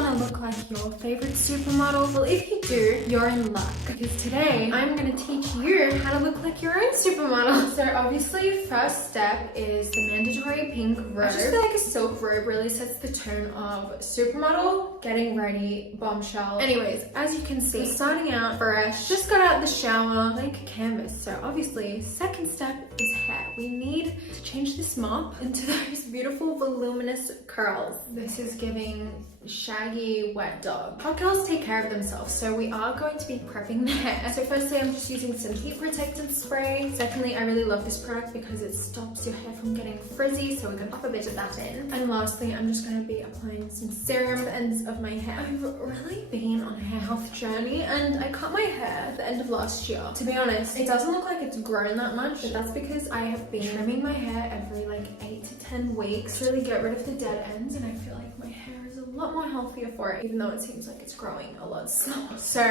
want to look like your favorite supermodel? Well, if you do, you're in luck, because today I'm going to teach you how to look like your own supermodel. So obviously, first step is the mandatory pink robe. I just feel like a silk robe really sets the tone of supermodel, getting ready, bombshell. Anyways, as you can see, starting out fresh, just got out the shower, like a canvas. So obviously, second step is hair. We need to change this mop into those beautiful voluminous curls. This is giving shaggy wet dog. Hot girls take care of themselves, so we are going to be prepping the hair. So firstly, I'm just using some heat protectant spray. Secondly, I really love this product because it stops your hair from getting frizzy, so we're gonna pop a bit of that in. And lastly, I'm just gonna be applying some serum at the ends of my hair. I've really been on a hair health journey, and I cut my hair at the end of last year. To be honest, it doesn't look like it's grown that much, but that's because I have been trimming my hair every like 8 to 10 weeks to really get rid of the dead ends, and I feel like my hair is a lot more healthier for it, even though it seems like it's growing a lot slower. So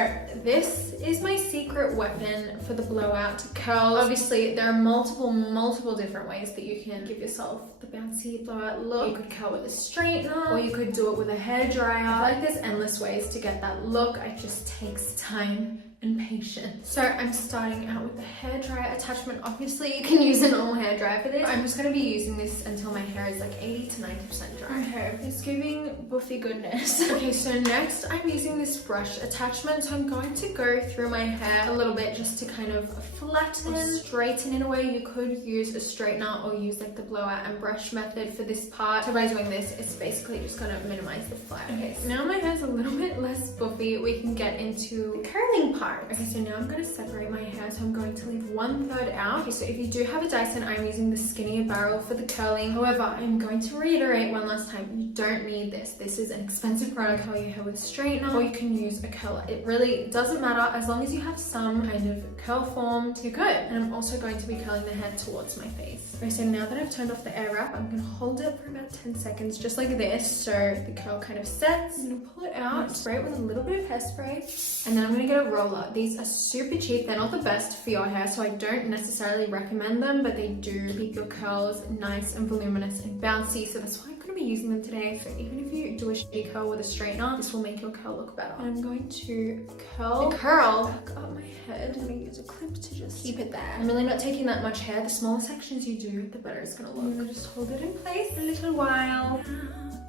this is my secret weapon for the blowout curls. Obviously, there are multiple different ways that you can give yourself the bouncy blowout look. You could curl with a straightener, or you could do it with a hairdryer. I feel like there's endless ways to get that look. It just takes time and patience. So I'm starting out with the hairdryer attachment. Obviously, you can use a normal hairdryer for this. I'm just gonna be using this until my hair is like 80 to 90% dry. Okay, it's giving buffy goodness. Okay, so next I'm using this brush attachment. So I'm going to go through my hair a little bit just to kind of flatten, straighten in a way. You could use a straightener or use like the blowout and brush method for this part. So by doing this, it's basically just gonna minimize the flare. Okay, so now my hair's a little bit less buffy. We can get into the curling part. Okay, so now I'm going to separate my hair, so I'm going to leave 1/3 out. Okay, so if you do have a Dyson, I'm using the skinnier barrel for the curling. However, I'm going to reiterate one last time, you don't need this. This is an expensive product. Curl your hair with a straightener, or you can use a curler. It really doesn't matter as long as you have some kind of curl form, you're good. And I'm also going to be curling the hair towards my face. Okay, so now that I've turned off the air wrap, I'm going to hold it for about 10 seconds, just like this, so the curl kind of sets. I'm going to pull it out, spray it with a little bit of hairspray, and then I'm going to get a roller. These are super cheap. They're not the best for your hair, so I don't necessarily recommend them, but they do keep your curls nice and voluminous and bouncy, so that's why I'm going to be using them today. So even if you do a shitty curl with a straightener, this will make your curl look better. And I'm going to curl back up my head. I'm going to use a clip to just keep it there. I'm really not taking that much hair. The smaller sections you do, the better it's going to look. I'm going to just hold it in place a little while.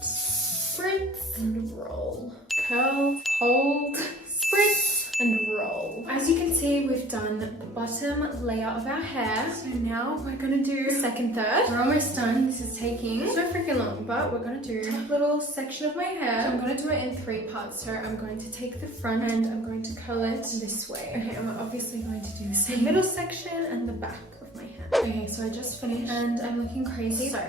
Spritz and roll. Curl, hold, spritz, and roll. As you can see, we've done the bottom layer of our hair. So now we're gonna do second third. We're almost done. This is taking so freaking long, but we're gonna do top little section of my hair. I'm gonna do it in 3 parts. So I'm going to take the front and I'm going to curl it this way. Okay, and we're obviously going to do the same middle section and the back of my hair. Okay, so I just finished and I'm looking crazy. So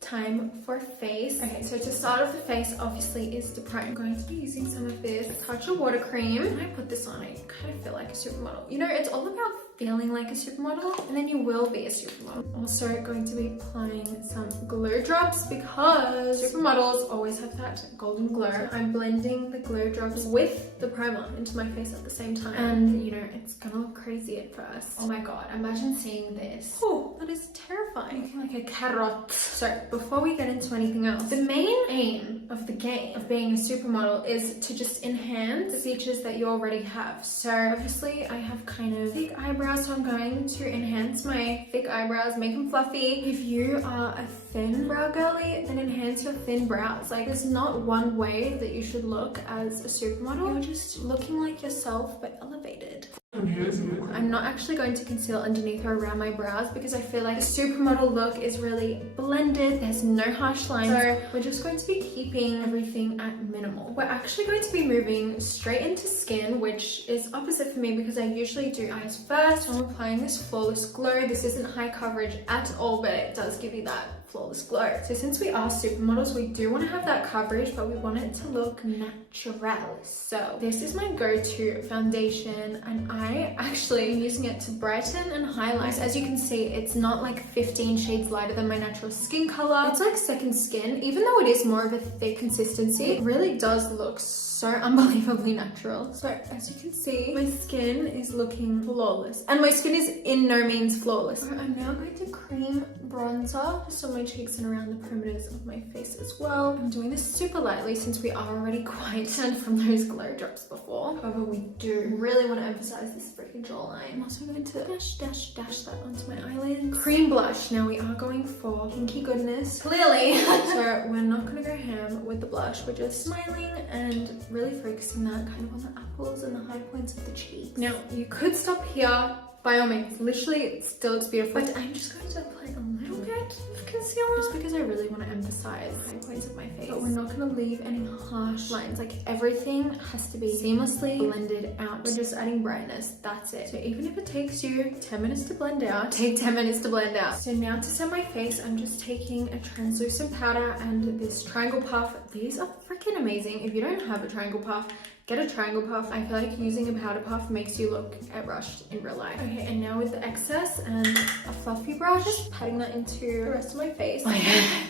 time for face. Okay, so to start off the face, obviously, is the prime. I'm going to be using some of this Touch of Water Cream. When I put this on, I kind of feel like a supermodel. You know, it's all about feeling like a supermodel, and then you will be a supermodel. Also going to be applying some glow drops because supermodels always have that golden glow. I'm blending the glow drops with the primer into my face at the same time, and you know, it's gonna look crazy at first. Oh my god, imagine seeing this. Oh, that is terrifying. Looking like a carrot. So before we get into anything else, the main aim of the game of being a supermodel is to just enhance the features that you already have. So obviously I have kind of thick eyebrows, so I'm going to enhance my thick eyebrows, make them fluffy. If you are a thin brow girly, then enhance your thin brows. Like, there's not one way that you should look as a supermodel. You're just looking like yourself but elevated. I'm not actually going to conceal underneath or around my brows because I feel like a supermodel look is really blended. There's no harsh lines. So we're just going to be keeping everything at minimal. We're actually going to be moving straight into skin, which is opposite for me because I usually do eyes first. I'm applying this Flawless Glow. This isn't high coverage at all, but it does give you that flawless glow. So since we are supermodels, we do want to have that coverage, but we want it to look natural. So this is my go-to foundation, and I actually am using it to brighten and highlight. As you can see, it's not like 15 shades lighter than my natural skin color. It's like second skin. Even though it is more of a thick consistency, it really does look so unbelievably natural. So as you can see, my skin is looking flawless, and my skin is in no means flawless. So I'm now going to cream bronzer just on my cheeks and around the perimeters of my face as well. I'm doing this super lightly since we are already quite tanned from those glow drops before. However, we do really want to emphasize this freaking jawline. I'm also going to dash that onto my eyelids. Cream blush. Now we are going for pinky goodness, clearly. So we're not going to go ham with the blush. We're just smiling and really focusing that kind of on the apples and the high points of the cheeks. Now you could stop here. By all means, literally, it still looks beautiful. But I'm just going to apply a little bit of concealer just because I really want to emphasize the high points of my face. But we're not going to leave any harsh lines. Like, everything has to be seamlessly blended out. We're just adding brightness. That's it. So even if it takes you 10 minutes to blend out, take 10 minutes to blend out. So now to set my face, I'm just taking a translucent powder and this triangle puff. These are freaking amazing. If you don't have a triangle puff, get a triangle puff. I feel like using a powder puff makes you look airbrushed in real life. Okay, and now with the excess and a fluffy brush, just patting that into the rest of my face. Oh yeah,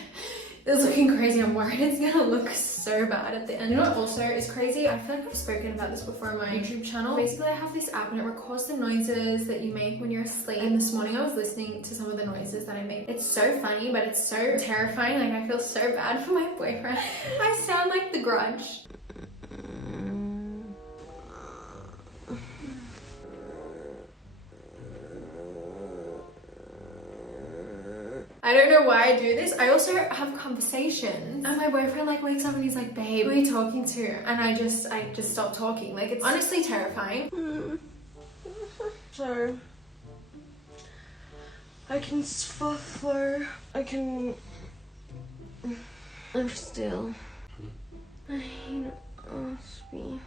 it's looking crazy. I'm worried it's gonna look so bad at the end. You know what also is crazy? I feel like I've spoken about this before on my YouTube channel. Basically, I have this app and it records the noises that you make when you're asleep. And this morning I was listening to some of the noises that I make. It's so funny, but it's so terrifying. Like, I feel so bad for my boyfriend. I sound like The Grudge. I don't know why I do this. I also have conversations and my boyfriend like wakes up and he's like, babe, who are you talking to? And I just stop talking. Like, it's honestly terrifying. So I can suffer. I can. I'm still. I hate Osby.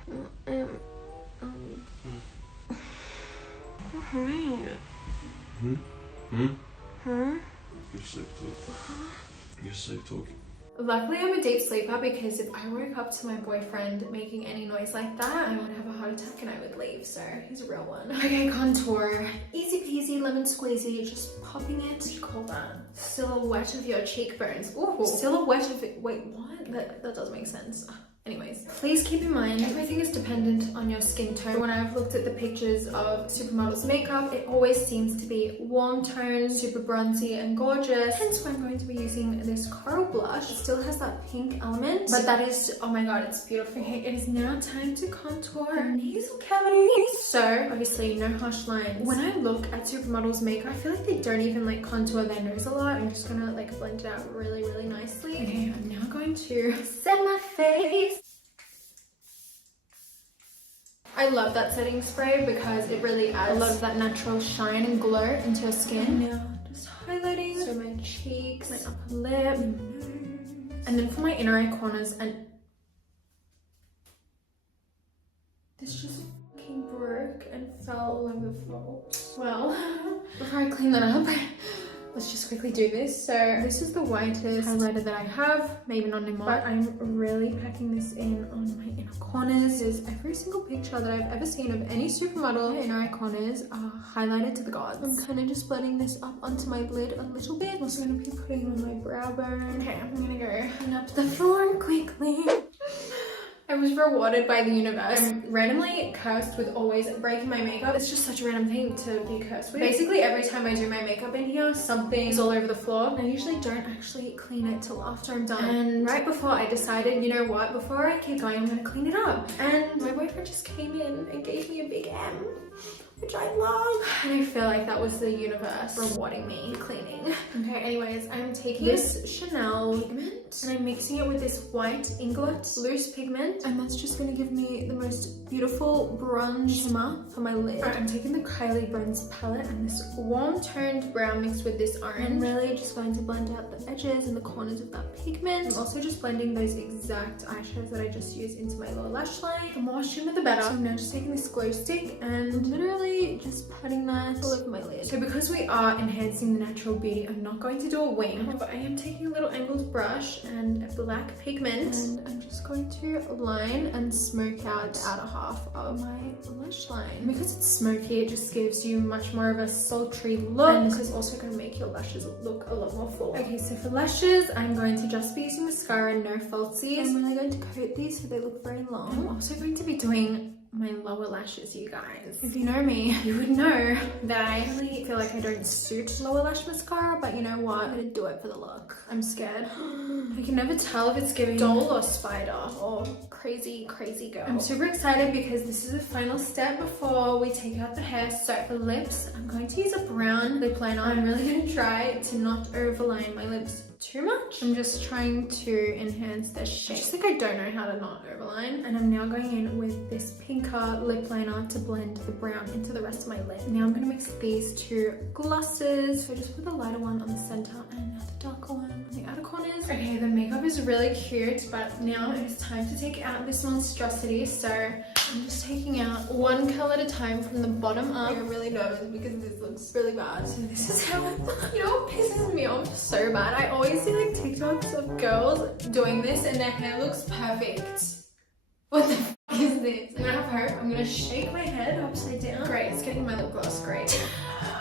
You're safe talking. Luckily, I'm a deep sleeper because if I woke up to my boyfriend making any noise like that, I would have a heart attack and I would leave. So he's a real one. Okay, contour. Easy peasy, lemon squeezy. Just popping it. What do you call that? Silhouette of your cheekbones. Ooh, silhouette of it. Wait, what? That doesn't make sense. Anyways, please keep in mind, everything is dependent on your skin tone. When I've looked at the pictures of supermodels' makeup, it always seems to be warm toned, super bronzy and gorgeous. Hence why I'm going to be using this coral blush. It still has that pink element, but that is, oh my god, it's beautiful. Okay, it is now time to contour the nasal cavity. So, obviously, no harsh lines. When I look at supermodels' makeup, I feel like they don't even like contour their nose a lot. I'm just gonna like blend it out really, really nicely. Okay, I'm now going to set my face. I love that setting spray because it really adds a lot of that natural shine and glow into your skin. Now just highlighting so my cheeks, my upper lip, and then for my inner eye corners. And this just fucking broke and fell all over the floor. Well, before I clean that up, let's just quickly do this. So this is the whitest highlighter that I have, maybe not anymore, but I'm really packing this in on my inner corners. Is every single picture that I've ever seen of any supermodel, inner eye corners are highlighted to the gods. I'm kind of just blending this up onto my lid a little bit. I'm also going to be putting on my brow bone. Okay, I'm going to go clean up the floor quickly. I was rewarded by the universe. I'm randomly cursed with always breaking my makeup. It's just such a random thing to be cursed with. Basically, every time I do my makeup in here, something is all over the floor. I usually don't actually clean it till after I'm done. And right before I decided, you know what, before I keep going, I'm gonna clean it up. And my boyfriend just came in and gave me a big M, which I love. And I feel like that was the universe rewarding me for cleaning. Okay, anyways, I'm taking this Chanel pigment and I'm mixing it with this white Inglot loose pigment, and that's just gonna give me the most beautiful bronze shimmer for my lid. Alright, I'm taking the Kylie Bronze palette and this warm toned brown mixed with this orange. I'm really just going to blend out the edges and the corners of that pigment. I'm also just blending those exact eyeshadows that I just used into my lower lash line. The more shimmer the better. So I'm now just taking this glow stick and literally just patting that all over my lid. So because we are enhancing the natural beauty, I'm not going to do a wing, but I am taking a little angled brush and a black pigment, and I'm just going to line and smoke out the outer half of my lash line. Because it's smoky, it just gives you much more of a sultry look, and this is also going to make your lashes look a lot more full. Okay, so for lashes, I'm going to just be using mascara, no falsies. I'm really going to coat these so they look very long. I'm also going to be doing my lower lashes, you guys. If you know me, you would know that I really feel like I don't suit lower lash mascara, but you know what? I'm gonna do it for the look. I'm scared. I can never tell if it's giving doll or spider or crazy girl. I'm super excited because this is the final step before we take out the hair. So for lips, I'm going to use a brown lip liner. I'm really gonna try to not overline my lips too much. I'm just trying to enhance the shape. Just like I don't know how to not overline. And I'm now going in with this pinker lip liner to blend the brown into the rest of my lip. Now I'm gonna mix these two glosses. So just put the lighter one on the center and the darker one on the outer corners. Okay, the makeup is really cute, but now it's time to take out this monstrosity. So I'm just taking out one color at a time from the bottom up. I'm really nervous because this looks really bad. So this is how I look. You know what pisses me off so bad? I always see like TikToks of girls doing this and their hair looks perfect. What the f is this? I'm gonna have hope. I'm gonna shake my head upside down. Great, it's getting my lip gloss. Great.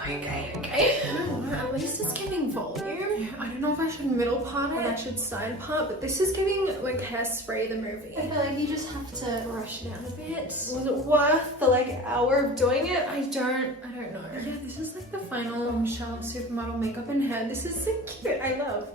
Okay. I don't know, at least it's giving volume. I don't know if I should middle part it or I should side part, but this is giving like Hairspray the movie. I feel like you just have to brush it out a bit. Was it worth the like hour of doing it? I don't know. Yeah, this is like the final Michelle Supermodel makeup and hair. This is so cute. I love.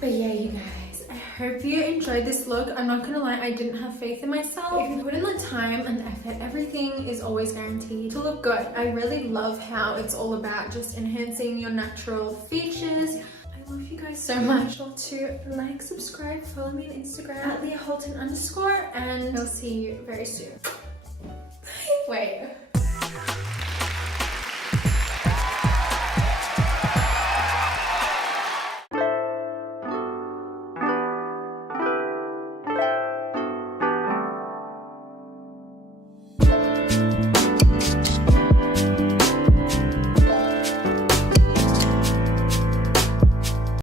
But yeah, you guys, I hope you enjoyed this look. I'm not gonna lie, I didn't have faith in myself. If you put in the time and the effort, everything is always guaranteed to look good. I really love how it's all about just enhancing your natural features. I love you guys so much. Don't to like, subscribe, follow me on Instagram at @LeahHolton_, and I'll see you very soon. Wait.